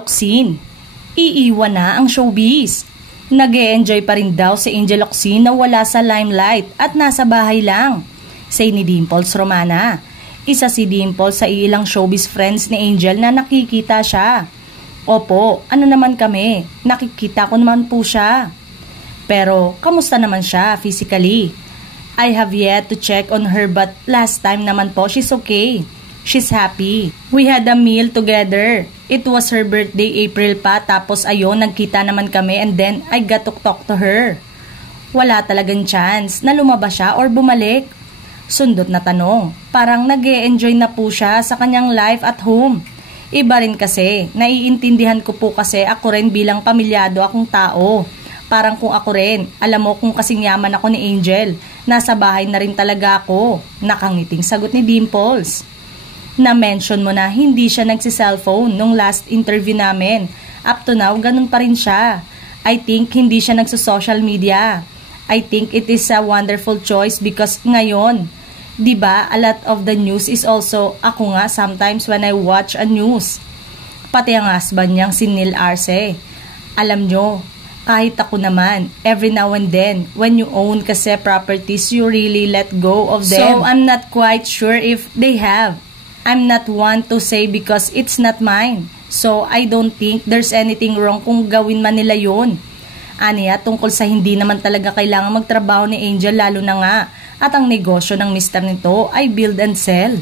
Locsin. Iiwan na ang showbiz. Nag-e-enjoy pa rin daw si Angel Locsin na wala sa limelight at nasa bahay lang. Say ni Dimples Romana. Isa si Dimples sa ilang showbiz friends ni Angel na nakikita siya. Opo, ano naman kami, nakikita ko naman po siya. Pero, kamusta naman siya physically? I have yet to check on her but last time naman po she's okay. She's happy. We had a meal together. It was her birthday April pa tapos ayon nagkita naman kami and then I got to talk to her. Wala talagang chance na lumabas siya or bumalik. Sundot na tanong. Parang nag-e-enjoy na po siya sa kanyang life at home. Iba rin kasi, naiintindihan ko po kasi ako rin bilang pamilyado akong tao. Parang kung ako rin, alam mo kung kasing yaman ako ni Angel, nasa bahay na rin talaga ako. Nakangiting sagot ni Dimples. Na-mention mo na hindi siya nagsi-cellphone nung last interview namin. Up to now, ganun pa rin siya. I think hindi siya nagsa-social media. I think it is a wonderful choice because ngayon, diba, a lot of the news is also ako nga sometimes when I watch a news. Pati ang husband niyang si Neil Arce. Alam nyo, kahit ako naman, every now and then, when you own kasi properties, you really let go of them. So, I'm not quite sure if they have. I'm not one to say because it's not mine. So, I don't think there's anything wrong kung gawin man nila yun. Aniya, tungkol sa hindi naman talaga kailangan magtrabaho ni Angel lalo na nga at ang negosyo ng mister nito ay build and sell.